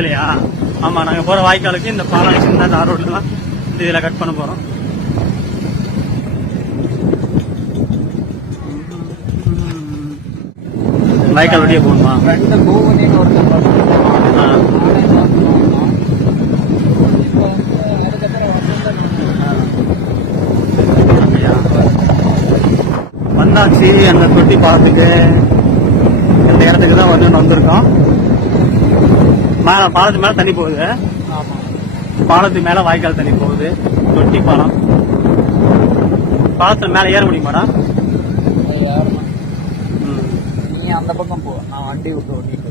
இதுலையா? ஆமா நாங்க போற வாய்க்காலுக்கு இந்த பாலம் சின்ன தார் ரோட்ல தான் இந்த இதுல கட் பண்ண போறோம். வாய்க்கால் வழியே போகணுமா? வந்தாச்சு அந்த தொட்டி பாலத்துக்கு இந்த இடத்துக்கு தான் வந்து வந்திருக்கோம். மேல பாலத்து மேல தண்ணி போகுது. ஆமா பாலத்துக்கு மேல வாய்க்கால் தண்ணி போகுது. தொட்டி பாலம். பாலத்துல மேல ஏற முடியுமாடா. நீ அந்த பக்கம் போ. நான் வண்டி விட்டு ஓட்டிட்டு.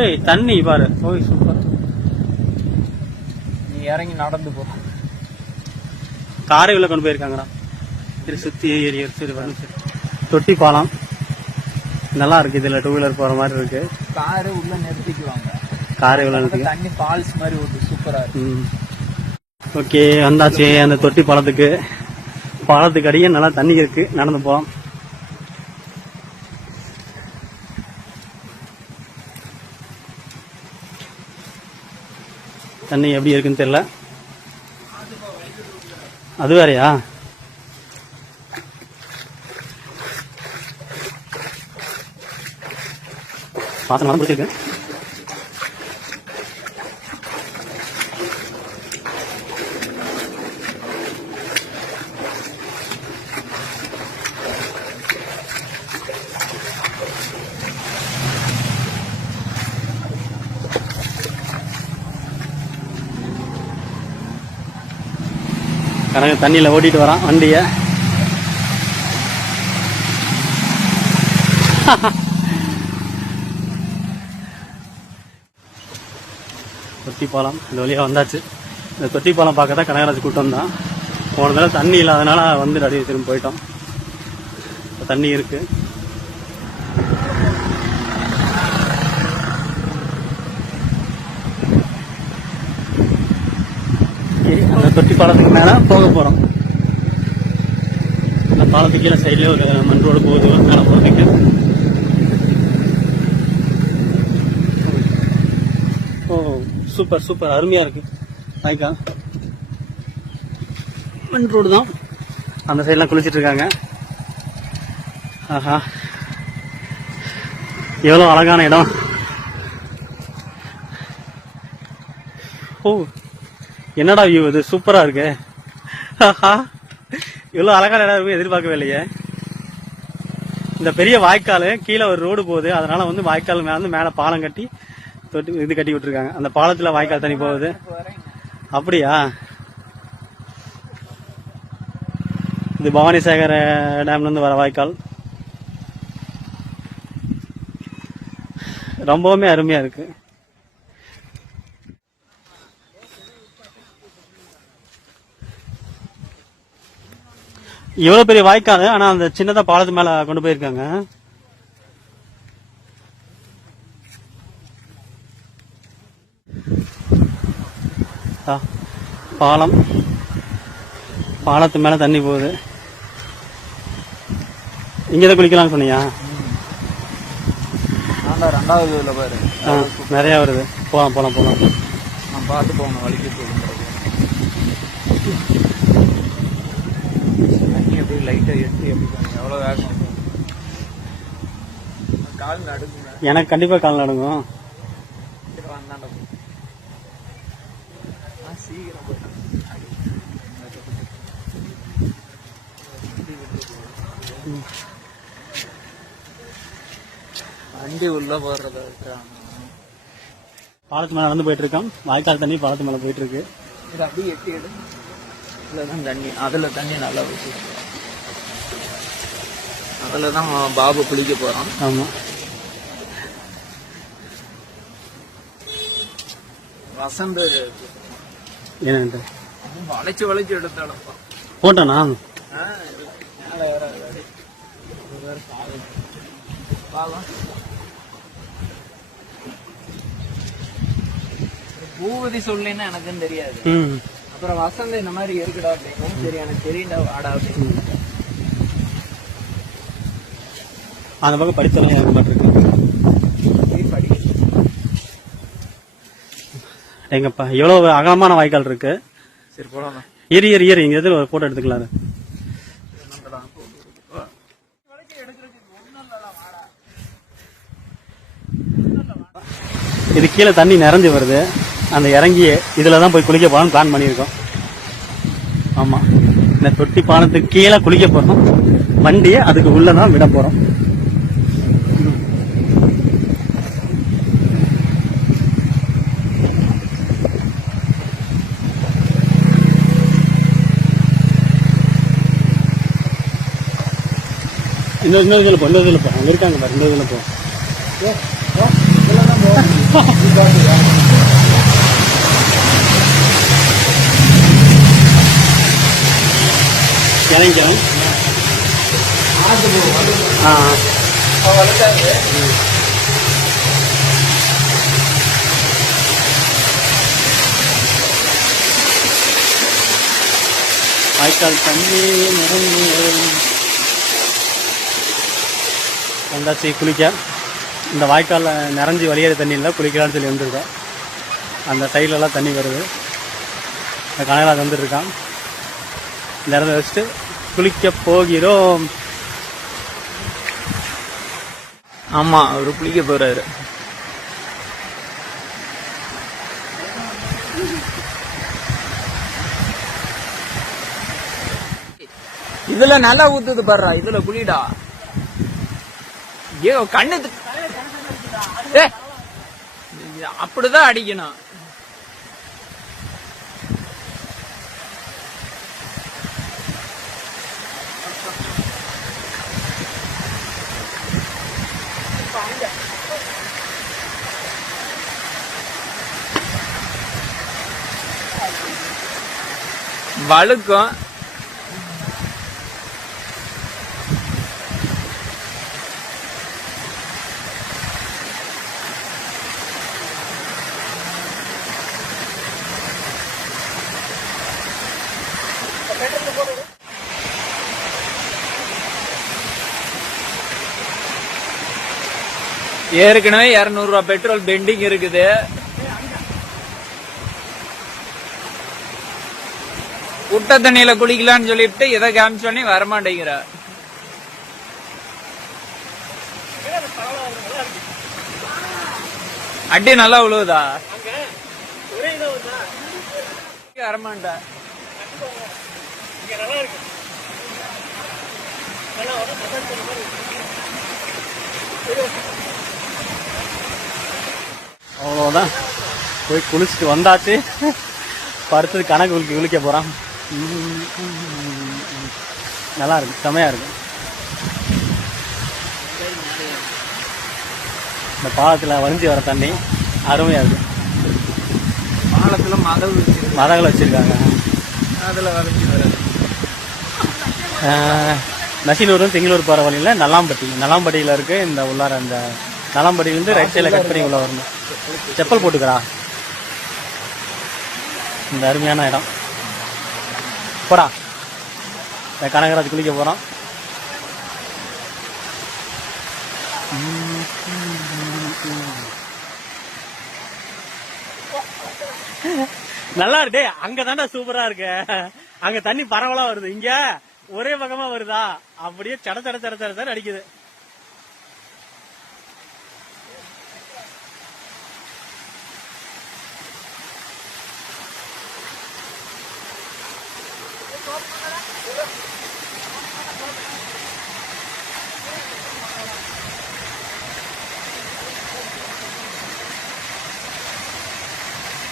ஏய் தண்ணி பாரு. ஓய் சூப்பர். நீ இறங்கி நடந்து போ. காரை உள்ள கொண்டு போயிருக்காங்கடா. சரி சுத்தி ஏறி ஏறி சரி வந்து சரி. தொட்டி பாலம். நல்லா இருக்கு. இதுல டூ வீலர் போற மாதிரி இருக்கு. காரு உள்ள நிறுத்திக்குவாங்க. காரை நிறுத்திக்க. தண்ணி ஃபால்ஸ் மாதிரி ஓட்டு சூப்பரா இருக்கு. ஓகே வந்தாச்சு அந்த தொட்டி பாலத்துக்கு. பாலத்துக்கு அடியே நல்லா தண்ணி இருக்கு. நடந்து போலாம் தண்ணி எப்படி இருக்குன்னு தெரியல. அது வேறயா? நல்லா பிடிச்சிருக்கு கணக்கு தண்ணியில் ஓட்டிட்டு வரான் வண்டிய. தொட்டி பாலம் இந்த வழியாக வந்தாச்சு. இந்த தொட்டி பாலம் பார்க்க தான் கனகராஜ் கூட்டம் தான் போன தடவை தண்ணி இல்லாதனால வந்து அடியே திரும்ப போயிட்டோம். தண்ணி இருக்குது Okay, அந்த தொட்டி பாலத்துக்கு மேலே போக போகிறோம் அந்த பாலத்துக்கு கீழே சைட்லேயே ஒரு மண் ரோடு போகுது. மேலே போகிறதுக்கு ஓ சூப்பர் சூப்பர் அருமையாக இருக்குது வாய்க்கா மண் ரோடு தான். அந்த சைட்லாம் குளிச்சிட்டு இருக்காங்க. ஆஹா. எவ்வளோ அழகான இடம். ஓ என்னடா வியூ இது? சூப்பரா இருக்கு. ஆஹா. இவ்வளவு அழகான இடம் இருக்கும் எதிர்பார்க்கவே இல்லையே. இந்த பெரிய வாய்க்கால் கீழே ஒரு ரோடு போகுது. அதனால வந்து வாய்க்கால் மேல வந்து மேல பாலம் கட்டி தொட்டி இது கட்டி விட்டுருக்காங்க. அந்த பாலத்துல வாய்க்கால் தண்ணி போகுது. அப்படியா? இது பவானிசாகர் டேம்ல இருந்து வர வாய்க்கால். ரொம்பவுமே அருமையா இருக்கு. இவ்வளவு பெரிய வாய்க்கால் ஆனா அந்த சின்னதா பாலத்து மேல கொண்டு போயிருக்காங்க. பாலம். பாலத்து மேல தண்ணி போகுது. இங்கதான் குளிக்கலாம்னு சொன்னியா? ரெண்டாவது இதுல பாரு நிறைய வருது. போலாம் போலாம் போலாம். நான் பார்த்து போகணும் வலிக்கு போகும்போது தண்ணி எப்படி லைட்டா எடுத்து எப்படி எவ்வளோ வேகம் கால் நடுக்குங்க எனக்கு கண்டிப்பா கால் நடுங்கும். வண்டி உள்ள போடுறதா பாலத்து மேல நடந்து போயிட்டு இருக்கோம் வாய்க்கால் தண்ணி பாலத்து மேல போயிட்டு இருக்கு இது அப்படியே எட்டி எடு. இதுல தான் தண்ணி. அதுல தண்ணி நல்லா வச்சு அதுல தான் பாபு குளிக்க போறான். ஆமா. வசந்த என்னன்ட்டு வளைச்சு வளைச்சு எடுத்தாலும் போட்டானா. பூபதி சொல்லின்னா எனக்கும் தெரியாது. அப்புறம் வசந்த் இந்த மாதிரி இருக்குடா அப்படிங்கும் சரி எனக்கு தெரியுண்டா வாடா அப்படின்னு. அந்த பக்கம் படித்தெல்லாம் இறங்க மாட்டிருக்கு எங்கப்பா எவ்வளவு அகலமான வாய்க்கால் இருக்கு. சரி போலாம் ஏறி ஏறி ஏறி இங்க எதிர ஒரு போட்டோ எடுத்துக்கலாம் இது கீழே தண்ணி நிறைஞ்சு வருது. அந்த இறங்கி இதுல தான் போய் குளிக்க போகலாம்னு பிளான் பண்ணியிருக்கோம். ஆமா. இந்த தொட்டி பாலத்துக்கு கீழே குளிக்க போறோம். வண்டியை அதுக்கு உள்ளதான் விட போறோம். இந்த இந்த இதில் போ இந்த இதில் போ. அங்கே இருக்காங்க பாரு இந்த இதில் போ. இறங்கிக்கிறேன் ஆ வாய்க்கால் தண்ணி நிறந்து வந்தாச்சு குளிக்க. இந்த வாய்க்காலில் நிறைஞ்சி வெளியேற தண்ணியில் குளிக்கலான்னு குளிக்கலாம்னு சொல்லி வந்திருக்கோம். அந்த சைட்லலாம் தண்ணி வருது. இந்த கனகராஜ் வந்துட்டுருக்கான். இந்த இடத்த வச்சுட்டு குளிக்க போகிறோம். ஆமாம் அவர் குளிக்க போகிறாரு இதுல நல்லா ஊத்துது பாடுறா இதுல குளிடா. ஐயோ கண்ணு ஏய், அப்படிதான் அடிக்கணும். வழுக்கும். ஏற்கனவே இருநூறு ரூபாய் பெட்ரோல் பெண்டிங் இருக்குது. குட்ட தண்ணியில குளிக்கலாம்னு சொல்லிட்டு எதை காமிச்சோடனே வரமாட்டேங்கிற அடி நல்லா விழுவுதா அவ்வளோதான் போய் குளிச்சுட்டு வந்தாச்சு. படுத்தது கணக்கு குளிக்க குளிக்க போகிறான் நல்லா இருக்கு. செமையா இருக்கு. இந்த பாலத்தில் வழிஞ்சு வர தண்ணி அருமையா இருக்கு. பாலத்துல மதவு வச்சிருக்கு. மரங்கள் வச்சிருக்காங்க. அதுல வளைஞ்சு வருது ஆஹ், நசினூரும் திங்களூர் போகிற வழியில் நல்லாம்பட்டி. நல்லாம்பட்டியில் இருக்கு இந்த உள்ளார இந்த நல்லாம்பட்டியிலேருந்து ரைட் சைடில் கட் பண்ணி உள்ள வரணும். செப்பல் போட்டுக்கிறா. இந்த அருமையான இடம். போடா. இந்த கனகராஜ் குளிக்க போகிறோம் நல்லா இருக்கு. அங்க தாண்டா சூப்பரா இருக்கு. அங்க தண்ணி பரவலா வருது. இங்க ஒரே பக்கமா வருதா? அப்படியே சட சட சட சட சட அடிக்குது.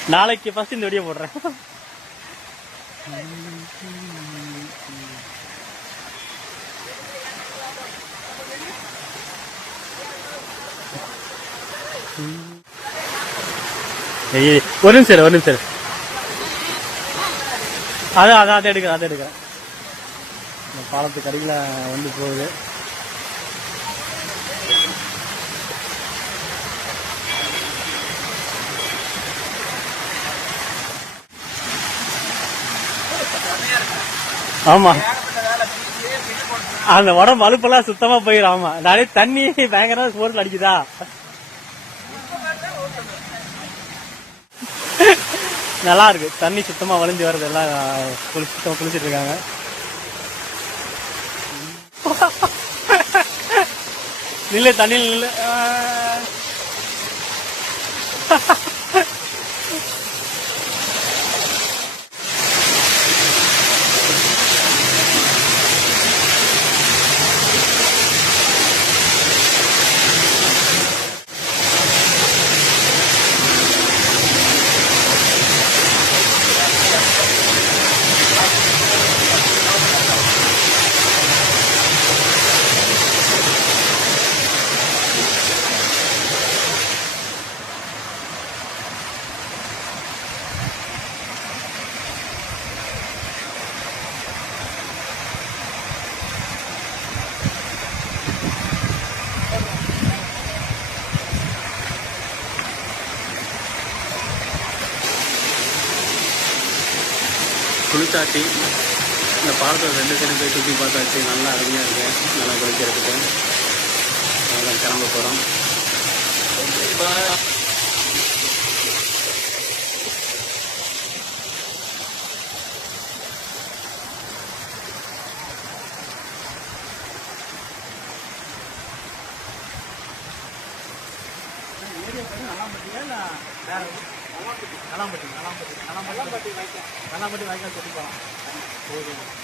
நாளைக்கு ஃபர்ஸ்ட் இந்த வீடியோ போடுறேன். ஒரு நிமிஷம் ஒரு நிமிஷம் அதான் அதான் அதை எடுக்கிறேன் அதை எடுக்கிறேன். இந்த பாலத்துக்கு அடியில் வந்து போகுது. ஆமா. அந்த உடம்பு அழுப்பெல்லாம் சுத்தமா போயிடும் ஆமா. நிறைய தண்ணி பயங்கரமா ஸ்போர்ட்ல அடிக்குதா? நல்லா இருக்கு. தண்ணி சுத்தமா வழிஞ்சு வருது எல்லாம் குளி சுத்தமா குளிச்சிட்டு இருக்காங்க. நில்லு தண்ணியில் நில்லு. ஆ. இந்த பாலத்தில் ரெண்டு சைடும் போய் சுற்றி பார்த்தாச்சு. நல்லா அருமையாக இருக்கு. நல்லா குளிக்கிறதுக்கு. நல்லா கிளம்ப போகிறோம் கலாம்பட்டி கலாம்பட்டி கலாம்பட்டி கலாம்பட்டி வாய்க்கால் கலாம்பட்டி வாய்க்கால் சொல்லி போகலாம்